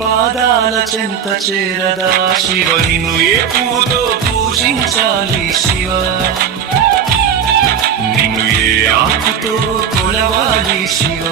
పాదాల చెంత చేరదా శివ నిన్ను ఏ పూతో పూజించాలి శివ నిన్ను ఏ ఆకుతో కొలవాలి శివ